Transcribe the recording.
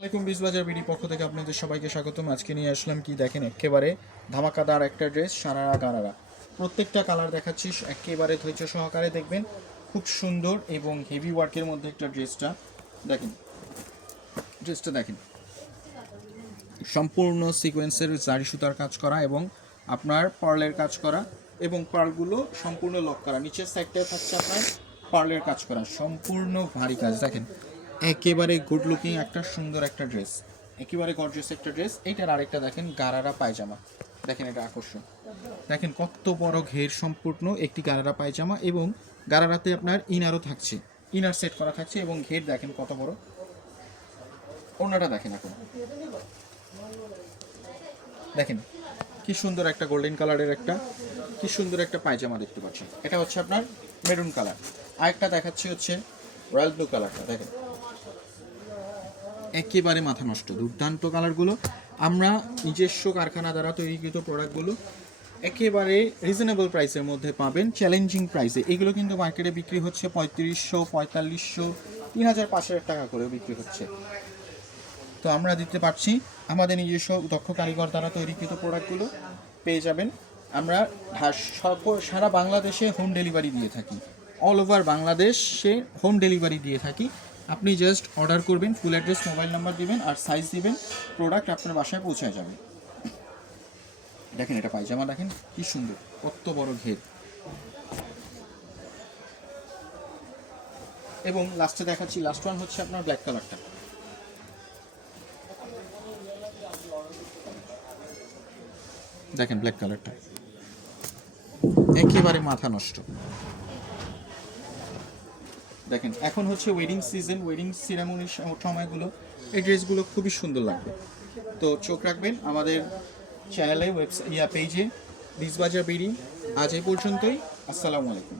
আলাইকুম বিজবাজার বিডি পক্ষ থেকে আপনাদের সবাইকে স্বাগতম। আজকে নিয়ে আসলাম কি দেখেন, একেবারে ধামাকাদার একটা ড্রেস সারারা গারারা প্রত্যেকটা কালার দেখাচ্ছি, একেবারে ধৈর্য সহকারে দেখবেন, খুব সুন্দর এবং হেভি ওয়ার্কের মধ্যে একটা ড্রেসটা দেখেন। ড্রেসটা দেখেন। সম্পূর্ণ সিকোয়েন্সের জারি সুতার কাজ করা এবং আপনার পার্লের কাজ করা এবং পার্লগুলো সম্পূর্ণ লক করা। নিচের সাইডটায় থাকছে আপনার পার্লের কাজ করা। সম্পূর্ণ ভারী কাজ। দেখেন একেবারে গুড লুকিং একটা সুন্দর একটা ড্রেস একেবারে গর্জিয়াস একটা ড্রেস এইটার আরেকটা দেখেন, গারারা পায়জামা। দেখেন এটা আকর্ষণ। দেখেন কত বড় ঘের সম্পূর্ণ একটি গারারা পায়জামা এবং গারারাতে আপনার ইনারও থাকছে। ইনার সেট করা থাকছে এবং ঘের দেখেন কত বড়। অন্যটা দেখেন এখন। দেখেন, কি সুন্দর একটা গোল্ডেন কালারের একটা, কি সুন্দর একটা পায়জামা দেখতে পাচ্ছেন। এটা হচ্ছে আপনার মেরুন কালার আরেকটা দেখাচ্ছি হচ্ছে রয়্যাল ব্লু কালারটা দেখেন। একেবারে মাথা নষ্ট, দুর্দান্ত কালারগুলো। আমরা নিজস্ব কারখানা দ্বারা তৈরিকৃত প্রোডাক্টগুলো একেবারে রিজনেবল প্রাইসের মধ্যে পাবেন চ্যালেঞ্জিং প্রাইসে এগুলো কিন্তু মার্কেটে বিক্রি হচ্ছে পঁয়ত্রিশশো, পঁয়তাল্লিশশো, তিন হাজার পাঁচ হাজার টাকা করে বিক্রি হচ্ছে। তো আমরা দিতে পারছি আমাদের নিজস্ব দক্ষ কারিগর দ্বারা তৈরিকৃত প্রোডাক্টগুলো পেয়ে যাবেন। আমরা সারা বাংলাদেশে হোম ডেলিভারি দিয়ে থাকি। অল ওভার বাংলাদেশে হোম ডেলিভারি দিয়ে থাকি। আপনি জাস্ট অর্ডার করবেন ফুল অ্যাড্রেস মোবাইল নাম্বার দিবেন আর সাইজ দিবেন প্রোডাক্ট আপনার বাসায় পৌঁছে যাবে। দেখেন এটা পায়জামা, দেখেন কি সুন্দর, কত বড় ঘের। এবং লাস্টে দেখাচ্ছি লাস্ট ওয়ান হচ্ছে আপনার ব্ল্যাক কালারটা দেখেন ব্ল্যাক কালারটা একেবারে মাথা নষ্ট। দেখেন, এখন হচ্ছে ওয়েডিং সিজন ওয়েডিং সিরামনির সময়গুলো, এই ড্রেসগুলো খুবই সুন্দর লাগবে। তো চোখ রাখবেন, আমাদের চ্যানেলে ওয়েবসাইট ইয়া পেজে বিজবাজার বিডি আজ এই পর্যন্তই, আসসালামু আলাইকুম।